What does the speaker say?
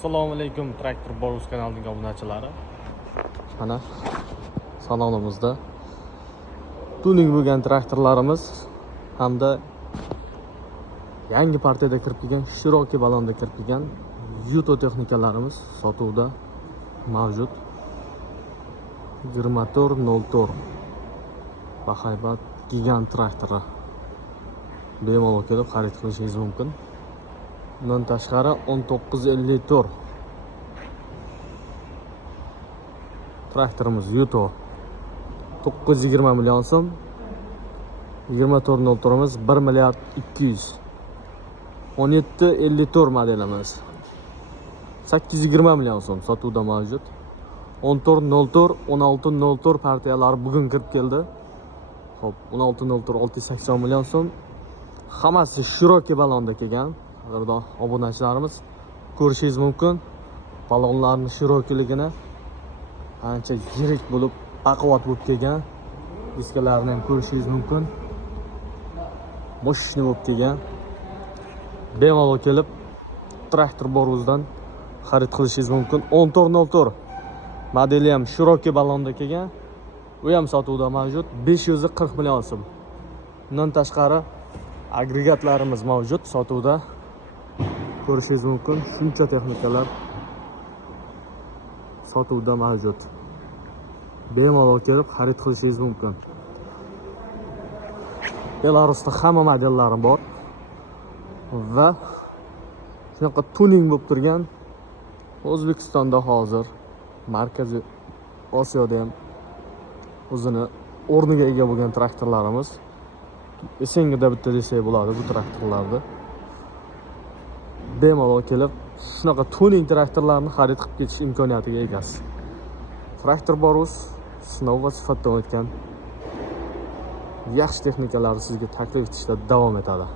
Assalomu alaykum Traktor Borus kanalining obunachilari. Mana salonimizda tuning bo'lgan traktorlarimiz hamda yangi partiyada kirib kelgan, Cherokee balonda kirib kelgan Yuto texnikalarimiz sotuvda mavjud. 2404 bahaybat gigant traktori bemalol kelib xarid qilishingiz mumkin. Bundan tashqari 1954 traktorimiz Yuto 920 million so'm. 2404imiz 1 milliard 200. 1754 modelimiz 820 million so'm sotuvda mavjud. 1404, 1604 partiyalari bugun kirib keldi. Xo'p, 1604 680 million so'm. Hammasi Cherokee balonda kelgan. Qadrdon obunachilarimiz ko'rishingiz mumkin. Balonlarning Cherokeeligini ancha yirik bo'lib, baquvvat bo'lib kelgan. Diskalarini ham ko'rishingiz mumkin. Moshni bo'lib kelgan. Bemalol kelib Traktor Borusdan xarid qilishingiz mumkin. 1404 modeli ham Cherokee balonda kelgan. U ham sotuvda mavjud. 540 million so'm. Bundan tashqari agregatlarimiz mavjud sotuvda. Ko'rishingiz mumkin. Shuncha texnikalar sotuvda mavjud. Bemalol kelib xarid qilishingiz mumkin. Belarusda hamma modellari bor va shunaqa tuning bo'lib turgan O'zbekistonda hozir Markaziy Osiyoda ham o'zini o'rniga ega bo'lgan traktorlarimiz. Esingizda bitta desak bo'ladi bu traktorlarni. Bemalol kelib shunaqa tuning traktorlarni xarid qilib ketish imkoniyatiga egasiz. Traktor Borus sinov va sifatdan o'tgan yaxshi texnikalarni sizga taklif etishda davom etadi.